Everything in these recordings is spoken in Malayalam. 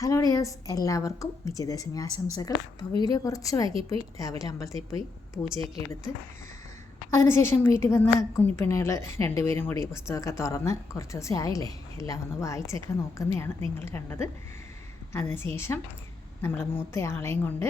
ഹലോ ഡിയേഴ്സ് എല്ലാവർക്കും വിജയദശമി ആശംസകൾ. അപ്പോൾ വീഡിയോ കുറച്ച് വൈകിപ്പോയി. രാവിലെ അമ്പലത്തിൽ പോയി പൂജയൊക്കെ എടുത്ത് അതിനുശേഷം വീട്ടിൽ വന്ന കുഞ്ഞിപ്പെണ്ണുകൾ രണ്ടുപേരും കൂടി പുസ്തകമൊക്കെ തുറന്ന് കുറച്ച് ദിവസം ആയില്ലേ? എല്ലാം ഒന്ന് വായിച്ചൊക്കെ നോക്കുന്നതാണ് നിങ്ങൾ കണ്ടത്. അതിനുശേഷം നമ്മൾ മൂത്ത ആളെയും കൊണ്ട്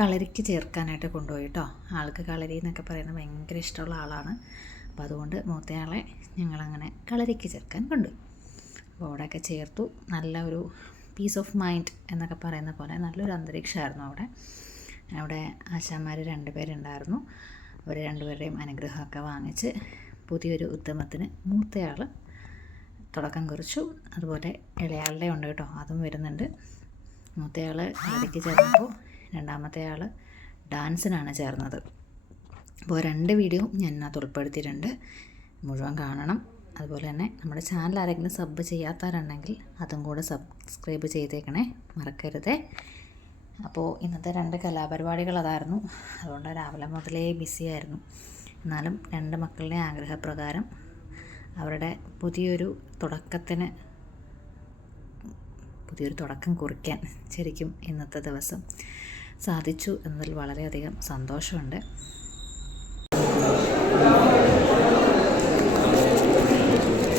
കളരിക്ക് ചേർക്കാനായിട്ട് കൊണ്ടുപോയി കേട്ടോ. ആൾക്ക് കളരി എന്നൊക്കെ പറയുന്നത് ഭയങ്കര ഇഷ്ടമുള്ള ആളാണ്. അപ്പോൾ അതുകൊണ്ട് മൂത്തയാളെ ഞങ്ങളങ്ങനെ കളരിക്ക് ചേർക്കാൻ കൊണ്ടുപോയി. അപ്പോൾ അവിടെയൊക്കെ ചേർത്തു. നല്ല ഒരു പീസ് ഓഫ് മൈൻഡ് എന്നൊക്കെ പറയുന്ന പോലെ നല്ലൊരു അന്തരീക്ഷമായിരുന്നു അവിടെ. അവിടെ ആശാന്മാർ രണ്ടുപേരുണ്ടായിരുന്നു അവർ രണ്ടുപേരുടെയും അനുഗ്രഹമൊക്കെ വാങ്ങിച്ച് പുതിയൊരു ഉദ്യമത്തിന് മൂത്തയാൾ തുടക്കം കുറിച്ചു. അതുപോലെ ഇളയാളുടെ ഉണ്ട് കേട്ടോ അതും വരുന്നുണ്ട്. മൂത്തയാൾ കളിക്ക് ചേർന്നപ്പോൾ രണ്ടാമത്തെ ആൾ ഡാൻസിനാണ് ചേർന്നത്. അപ്പോൾ രണ്ട് വീഡിയോ ഞാൻ അതിനകത്ത് ഉൾപ്പെടുത്തിയിട്ടുണ്ട്. മുഴുവൻ കാണണം. അതുപോലെ തന്നെ നമ്മുടെ ചാനൽ ആരെങ്കിലും സബ് ചെയ്യാത്തവരുണ്ടെങ്കിൽ അതും കൂടെ സബ്സ്ക്രൈബ് ചെയ്തേക്കണേ. മറക്കരുതേ. അപ്പോൾ ഇന്നത്തെ രണ്ട് കലാപരിപാടികൾ അതായിരുന്നു. അതുകൊണ്ട് രാവിലെ മുതലേ ബിസി ആയിരുന്നു. എന്നാലും രണ്ട് മക്കളുടെ ആഗ്രഹപ്രകാരം അവരുടെ പുതിയൊരു തുടക്കത്തിന് പുതിയൊരു തുടക്കം കുറിക്കാൻ ശരിക്കും ഇന്നത്തെ ദിവസം സാധിച്ചു എന്നതിൽ വളരെയധികം സന്തോഷമുണ്ട് അങ്ങനെ ആ,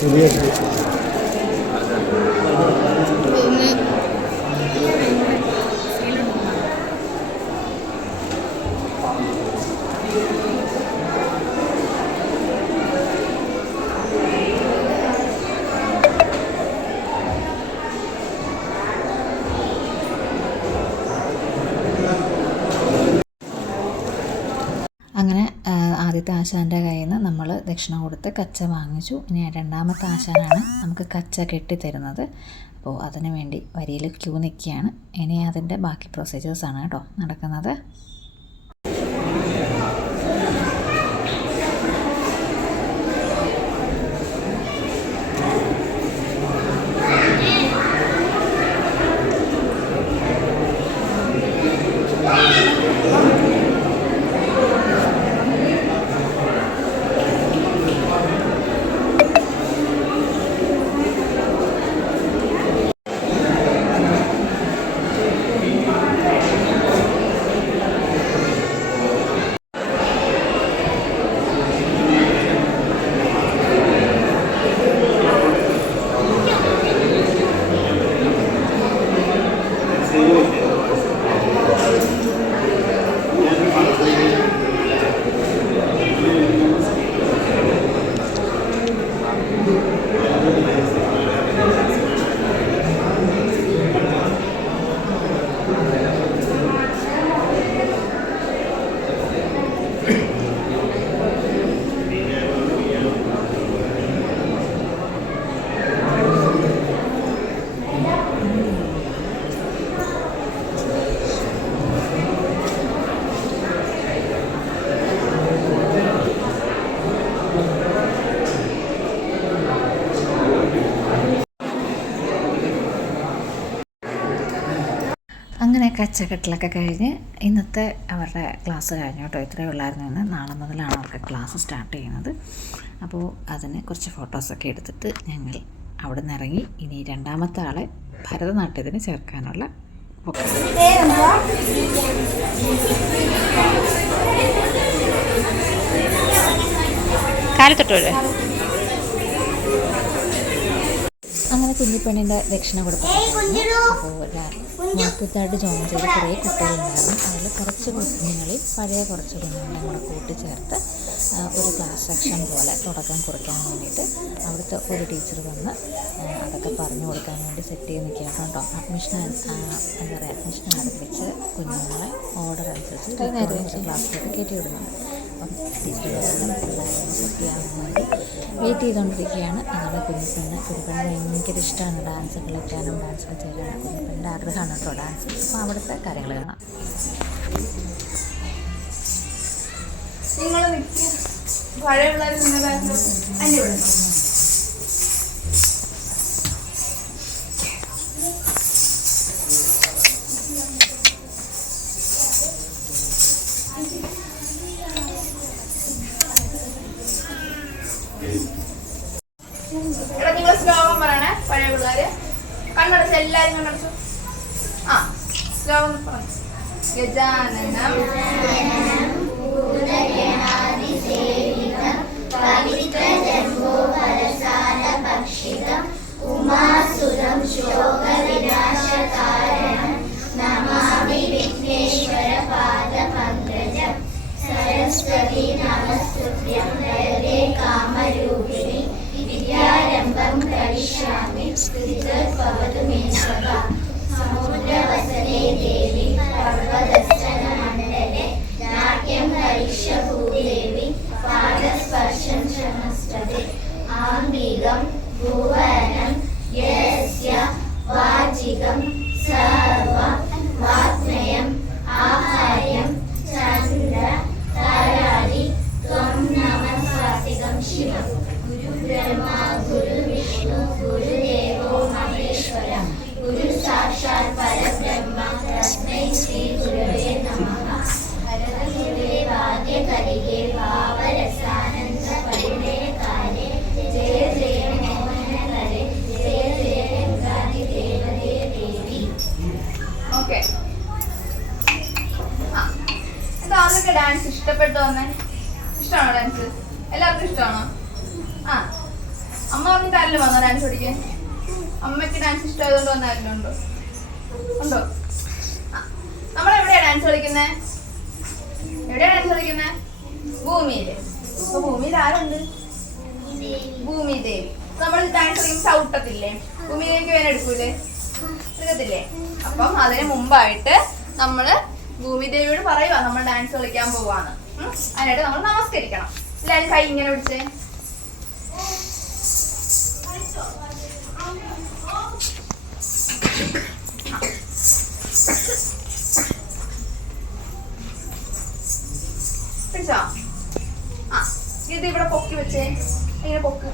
ആദ്യത്തെ ആശാന്റെ കയ്യിൽ നിന്ന് ദക്ഷിണ കൊടുത്ത് കച്ച വാങ്ങിച്ചു. ഇനി രണ്ടാമത്തെ ആശാനാണ് നമുക്ക് കച്ച കെട്ടിത്തരുന്നത് അപ്പോൾ അതിനു വേണ്ടി വരിയിൽ ക്യൂ നിൽക്കുകയാണ്. ഇനി അതിന്റെ ബാക്കി പ്രൊസീജിയേഴ്സാണ് കേട്ടോ നടക്കുന്നത് അങ്ങനെ കച്ചകെട്ടിലൊക്കെ കഴിഞ്ഞ് ഇന്നത്തെ അവരുടെ ക്ലാസ് കഴിഞ്ഞു കേട്ടോ. ഇത്രയേ ഉള്ളായിരുന്നു നാളെ മുതലാണ് അവർക്ക് ക്ലാസ് സ്റ്റാർട്ട് ചെയ്യുന്നത്. അപ്പോൾ അതിന് കുറച്ച് ഫോട്ടോസൊക്കെ എടുത്തിട്ട് ഞങ്ങൾ അവിടെ നിന്ന് ഇറങ്ങി. ഇനി രണ്ടാമത്തെ ആളെ ഭരതനാട്യത്തിന് ചേർക്കാനുള്ള ഒക്കെ. കുഞ്ഞിപ്പെണ്ണിന്റെ ദക്ഷിണ കൊടുക്കാൻ അപ്പോൾ ജോയിൻ ചെയ്ത് കുറേ കുട്ടികളുണ്ടാകും അതിൽ കുറച്ച് കുഞ്ഞുങ്ങളിൽ പഴയ കുറച്ച് കുഞ്ഞുങ്ങളെ കൂടെ കൂട്ടിച്ചേർത്ത് ഒരു ക്ലാസ് സെക്ഷൻ പോലെ തുടക്കം കുറിക്കാൻ വേണ്ടിയിട്ട് അവിടുത്തെ ഒരു ടീച്ചർ വന്ന് അതൊക്കെ പറഞ്ഞു കൊടുക്കാൻ വേണ്ടി സെറ്റ് ചെയ്ത് നിൽക്കുക കേട്ടോ. അഡ്മിഷൻ എന്താ പറയുക അഡ്മിഷൻ ആരംഭിച്ച് കുഞ്ഞുങ്ങളെ ഓർഡർ അനുസരിച്ച് ക്ലാസ്സിലേക്ക് കയറ്റി വിടുന്നുണ്ട്. വെയിറ്റ് ചെയ്തുകൊണ്ടിരിക്കുകയാണ്. അതാണ് കുഞ്ഞിപ്പെണ്ണ് കുഞ്ഞിപ്പെണ്ണ് ഭയങ്കര ഇഷ്ടമാണ് ഡാൻസ് കളിക്കാനും ഡാൻസ് ചെയ്യാനും. കുഞ്ഞിപ്പെണ്ണിന്റെ ആഗ്രഹമാണ് കേട്ടോ ഡാൻസ് അപ്പോൾ അവിടുത്തെ കാര്യങ്ങൾ കാണാം. നിങ്ങൾ പഴയ പിള്ളേർ നിന്നതായിരുന്നു അതിന്റെ गमिष्यामि स्थितः भवतु मे सभा समुद्रवसने देवी അമ്മയ്ക്ക് ഡാൻസ് ഇഷ്ടമായതുകൊണ്ട് വന്നാരല്ലോ ഉണ്ടോ ഉണ്ടോ? നമ്മൾ എവിടെയാണ് ഡാൻസ് കളിക്കുന്നത് എവിടെയാ ഡാൻസ് കളിക്കുന്നത് ഭൂമിയിൽ. ഭൂമിയിൽ ആരുണ്ട്? ഭൂമി ദേവി നമ്മൾ ഡാൻസ് കളിക്കുമ്പോൾ ചവിട്ടത്തില്ലേ? ഭൂമി ദേവിക്ക് വേറെ എടുക്കൂലേ? എടുക്കത്തില്ലേ? അപ്പം അതിന് മുമ്പായിട്ട് നമ്മൾ ഭൂമി ദേവിയോട് പറയുക നമ്മൾ ഡാൻസ് കളിക്കാൻ പോവാന്ന്. അതിനായിട്ട് നമ്മൾ നമസ്കരിക്കണം. എല്ലാവരും കൈ ഇങ്ങനെ പിടിച്ചേ? പിടിച്ചോ? ആ ഇത് ഇവിടെ പൊക്കി വെച്ചേ. ഇങ്ങനെ പൊക്ക്.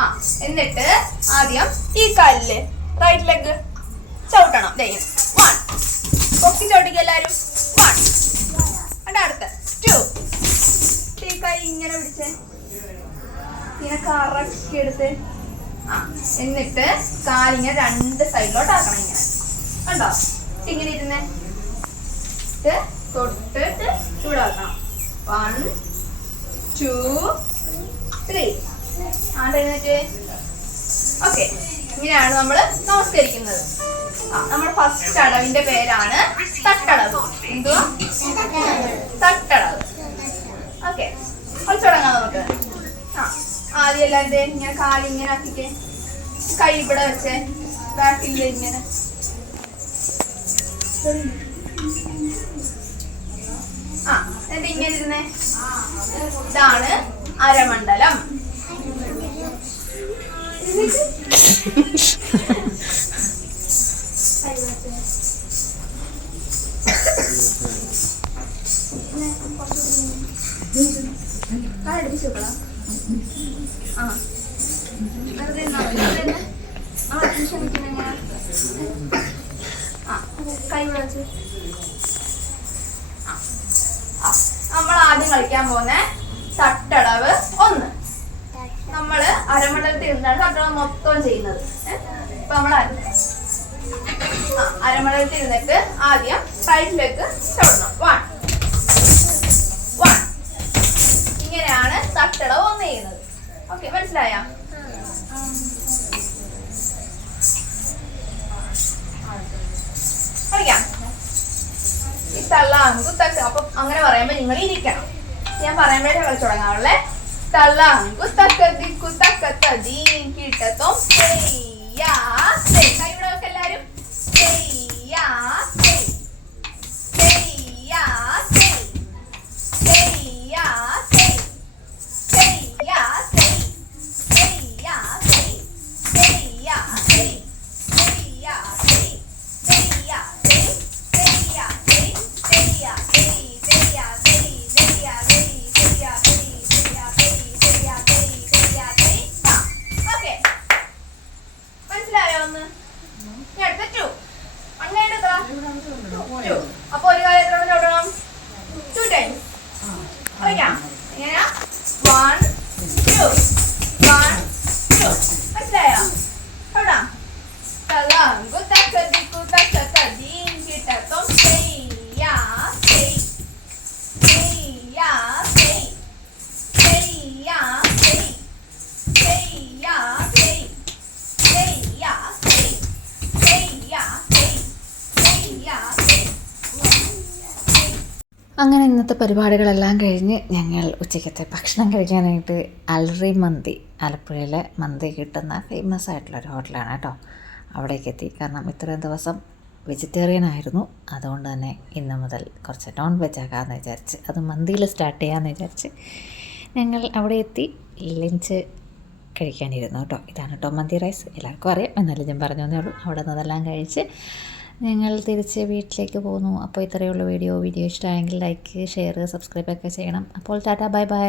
ആ എന്നിട്ട് ആദ്യം ഈ കാലിൽ റൈറ്റ് ലെഗ് ചവിട്ടണം. ദേ വൺ പൊക്കി ചവിട്ടിക്കുക എല്ലാരും? വൺ അവിടെ അടുത്ത. ടു ഈ കൈ ഇങ്ങനെ പിടിച്ചേ. ഇങ്ങനെ കറക്കി എടുത്ത്. എന്നിട്ട് കാലിങ്ങനെ രണ്ട് സൈഡിലോട്ട് ആക്കണം ഇങ്ങനെ. കണ്ടോ? ഇങ്ങനെ ഇരുന്നേ. തൊട്ടിട്ട് ചൂടാക്കണം. വൺ ടു ത്രീ ആണ്ടെ ഓക്കെ ഇങ്ങനെയാണ് നമ്മൾ നമസ്കരിക്കുന്നത് ആ നമ്മുടെ ഫസ്റ്റ് അടവിന്റെ പേരാണ് തട്ടടവ്. എന്തുവാ? ആദ്യം ഞാൻ കാലി ഇങ്ങനെ ആക്കിക്കേ കൈ ഇവിടെ വെച്ചേ ബാക്കില്ല ഇങ്ങനെ. ആ എന്നിട്ട് ഇങ്ങനെ ഇരുന്നേ. ഇതാണ് അരമണ്ഡലം. നമ്മൾ ആദ്യം കളിക്കാൻ പോകുന്ന തട്ടടവ് ഒന്ന്. നമ്മൾ അരമണ്ഡലത്തിൽ ഇരുന്നാണ് തട്ടടവ് മൊത്തം ചെയ്യുന്നത്. ഇപ്പൊ നമ്മൾ അരമണ്ഡലത്തിൽ ഇരുന്നിട്ട് ആദ്യം സൈഡിലേക്ക് ചവിടണം വൺ വൺ ഇങ്ങനെയാണ് തട്ടടവ് ഒന്ന് ചെയ്യുന്നത്. ഓക്കെ മനസ്സിലായോ? ഈ നമുക്ക് തക്ക അപ്പൊ അങ്ങനെ പറയുമ്പോ നിങ്ങൾ ഇരിക്കണം. ഞാൻ പറയുമ്പോഴേ കളിച്ചു തുടങ്ങാവുള്ളേ തള്ള. തക്ക ദിക്കു തക്ക കിട്ടത്തും Yeah? One, two. അങ്ങനെ ഇന്നത്തെ പരിപാടികളെല്ലാം കഴിഞ്ഞ് ഞങ്ങൾ ഉച്ചയ്ക്കത്തെ ഭക്ഷണം കഴിക്കാനായിട്ട് അൽറി മന്തി ആലപ്പുഴയിലെ മന്തി കിട്ടുന്ന ഫേമസ് ആയിട്ടുള്ള ഒരു ഹോട്ടലാണ് കേട്ടോ. അവിടേക്ക് എത്തി. കാരണം ഇത്രയും ദിവസം വെജിറ്റേറിയൻ ആയിരുന്നു. അതുകൊണ്ട് തന്നെ ഇന്ന് മുതൽ കുറച്ച് നോൺ വെജ് ആക്കാമെന്ന് വിചാരിച്ച് അത് മന്തിയിൽ സ്റ്റാർട്ട് ചെയ്യാമെന്ന് വിചാരിച്ച് ഞങ്ങൾ അവിടെ എത്തി ലഞ്ച് കഴിക്കാനിരുന്നു കേട്ടോ. ഇതാണ് കേട്ടോ മന്തി റൈസ് എല്ലാവർക്കും അറിയാം. എന്നാലും ഞാൻ പറഞ്ഞു തന്നേ ഉള്ളൂ. അവിടെ നിന്നതെല്ലാം കഴിച്ച് ഞങ്ങൾ തിരിച്ച് വീട്ടിലേക്ക് പോകുന്നു. അപ്പോൾ ഇത്രയേ ഉള്ളൂ വീഡിയോ. വീഡിയോ ഇഷ്ടമായെങ്കിൽ ലൈക്ക് ഷെയർ സബ്സ്ക്രൈബ് ഒക്കെ ചെയ്യണം. അപ്പോൾ ടാറ്റാ ബൈ ബൈ